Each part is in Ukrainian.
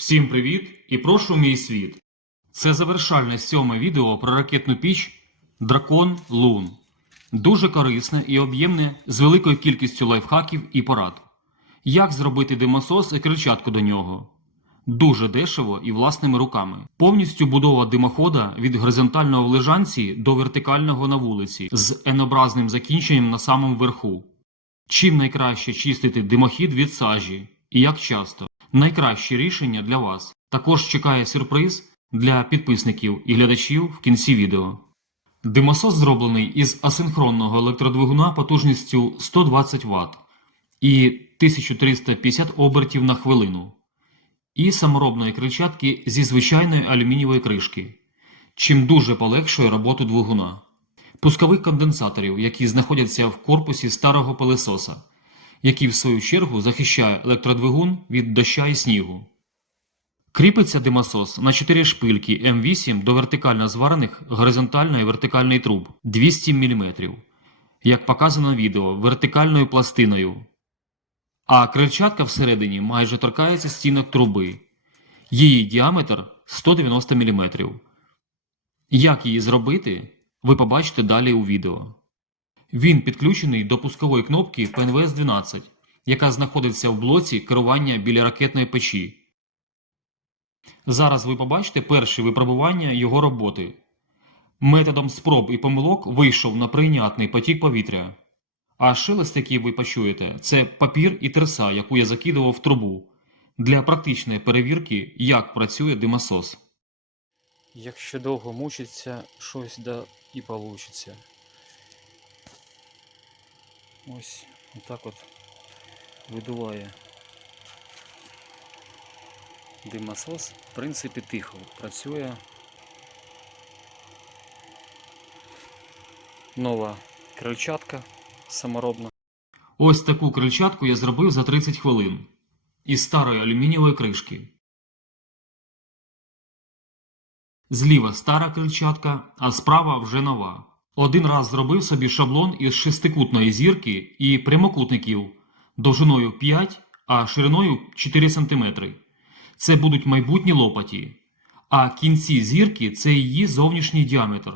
Всім привіт і прошу мій світ. Це завершальне сьоме відео про ракетну піч Дракон Лун. Дуже корисне і об'ємне з великою кількістю лайфхаків і порад. Як зробити димосос і крильчатку до нього. Дуже дешево і власними руками. Повністю будова димохода від горизонтального в лежанці до вертикального на вулиці з N-образним закінченням на самому верху. Чим найкраще чистити димохід від сажі і як часто? Найкраще рішення для вас. Також чекає сюрприз для підписників і глядачів в кінці відео. Димосос зроблений із асинхронного електродвигуна потужністю 120 Вт і 1350 обертів на хвилину, і саморобної крильчатки зі звичайної алюмінієвої кришки, чим дуже полегшує роботу двигуна пускових конденсаторів, які знаходяться в корпусі старого пилесоса, який в свою чергу захищає електродвигун від доща і снігу. Кріпиться димосос на 4 шпильки М8 до вертикально зварених горизонтальної вертикальної труб 200 мм, як показано відео, вертикальною пластиною. А крильчатка всередині майже торкається стінок труби. Її діаметр 190 мм. Як її зробити, ви побачите далі у відео. Він підключений до пускової кнопки PNVS-12, яка знаходиться в блоці керування біля ракетної печі. Зараз ви побачите перші випробування його роботи. Методом спроб і помилок вийшов на прийнятний потік повітря. А шелест, який ви почуєте, це папір і терса, яку я закидував в трубу, для практичної перевірки, як працює димосос. Якщо довго мучиться, щось да і получиться. Ось отак от видуває димосос. В принципі, тихо працює. Нова крильчатка саморобна. Ось таку крильчатку я зробив за 30 хвилин із старої алюмінієвої кришки. Зліва стара крильчатка, а справа вже нова. Один раз зробив собі шаблон із шестикутної зірки і прямокутників довжиною 5, а шириною 4 см. Це будуть майбутні лопаті, а кінці зірки це її зовнішній діаметр.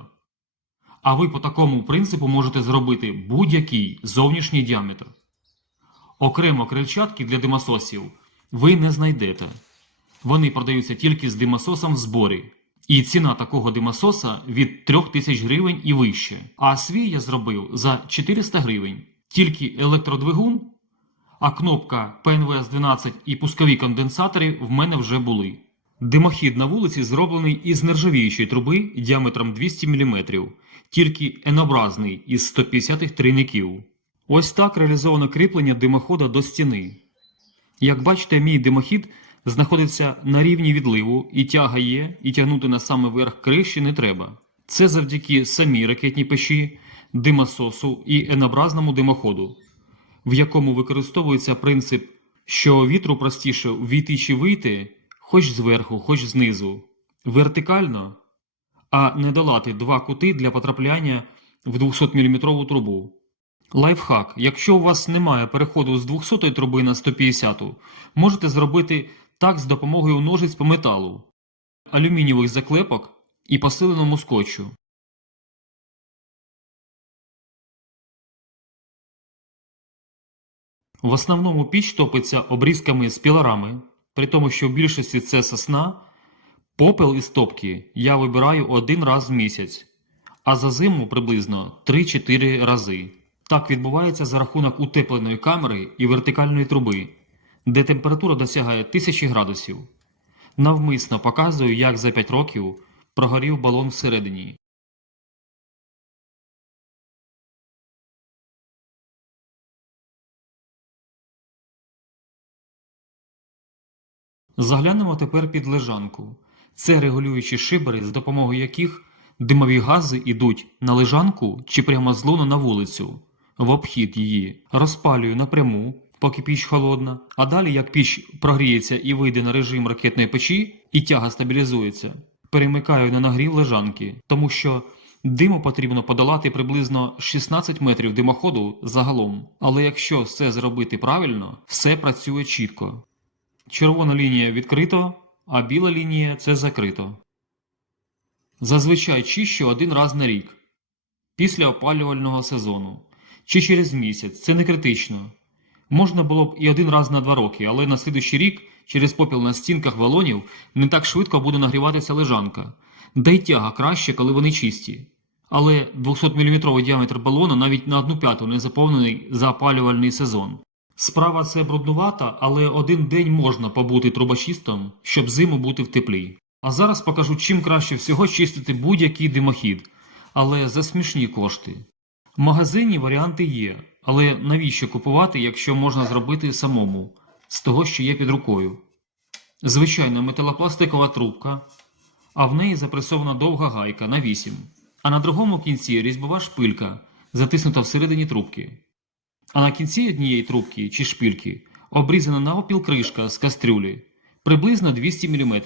А ви по такому принципу можете зробити будь-який зовнішній діаметр. Окремо крильчатки для димососів ви не знайдете. Вони продаються тільки з димососом в зборі. І ціна такого димососа від 3000 гривень і вище. А свій я зробив за 400 гривень. Тільки електродвигун, а кнопка PNVS 12 і пускові конденсатори в мене вже були. Димохід на вулиці зроблений із нержавіючої труби діаметром 200 мм, тільки N-образний із 150 трійників. Ось так реалізовано кріплення димохода до стіни. Як бачите, мій димохід знаходиться на рівні відливу, і тяга є, і тягнути на саме верх криші не треба. Це завдяки самій ракетній печі, димососу і N-образному димоходу, в якому використовується принцип, що вітру простіше війти чи вийти, хоч зверху, хоч знизу, вертикально, а не долати два кути для потрапляння в 200-мм трубу. Лайфхак. Якщо у вас немає переходу з 200 труби на 150, можете зробити так з допомогою ножиць по металу, алюмінієвих заклепок і посиленому скотчу. В основному піч топиться обрізками з пілорами, при тому, що в більшості це сосна. Попел із топки я вибираю один раз в місяць, а за зиму приблизно 3-4 рази. Так відбувається за рахунок утепленої камери і вертикальної труби, де температура досягає 1000 градусів. Навмисно показую, як за 5 років прогорів балон всередині. Заглянемо тепер під лежанку. Це регулюючі шибери, з допомогою яких димові гази йдуть на лежанку чи прямо з луна на вулицю, в обхід її. Розпалюю напряму, поки піч холодна, а далі, як піч прогріється і вийде на режим ракетної печі, і тяга стабілізується, перемикаю на нагрів лежанки, тому що диму потрібно подолати приблизно 16 метрів димоходу загалом. Але якщо все зробити правильно, все працює чітко. Червона лінія відкрито, а біла лінія це закрито. Зазвичай чищу один раз на рік після опалювального сезону чи через місяць. Це не критично. Можна було б і один раз на два роки, але на слідуючий рік через попіл на стінках валонів не так швидко буде нагріватися лежанка, да й тяга краще, коли вони чисті. Але 200-мм діаметр балона навіть на одну п'яту не заповнений за опалювальний сезон. Справа це бруднувата, але один день можна побути трубочистом, щоб зиму бути в теплі. А зараз покажу, чим краще всього чистити будь-який димохід, але за смішні кошти. В магазині варіанти є, але навіщо купувати, якщо можна зробити самому, з того, що є під рукою. Звичайно, металопластикова трубка, а в неї запресована довга гайка на 8, а на другому кінці різьбова шпилька, затиснута всередині трубки. А на кінці однієї трубки чи шпильки обрізана навпіл кришка з кастрюлі, приблизно 200 мм,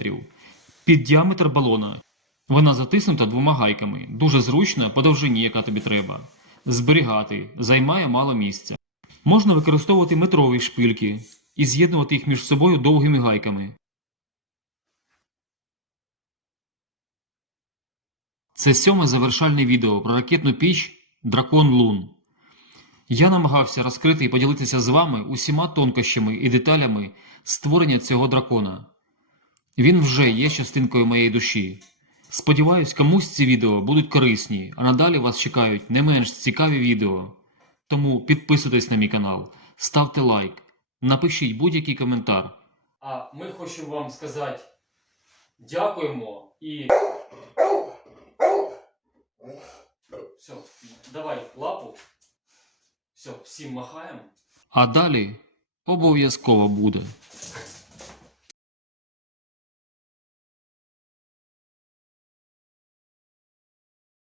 під діаметр балона. Вона затиснута двома гайками, дуже зручна по довжині, яка тобі треба. Зберігати займає мало місця. Можна використовувати метрові шпильки і з'єднувати їх між собою довгими гайками. Це сьоме завершальне відео про ракетну піч Дракон Лун. Я намагався розкрити і поділитися з вами усіма тонкощами і деталями створення цього дракона. Він вже є частинкою моєї душі. Сподіваюсь, комусь ці відео будуть корисні, а надалі вас чекають не менш цікаві відео. Тому підписуйтесь на мій канал, ставте лайк, напишіть будь-який коментар. А ми хочемо вам сказати дякуємо і. Все, давай лапу. Все, всім махаємо. А далі обов'язково буде.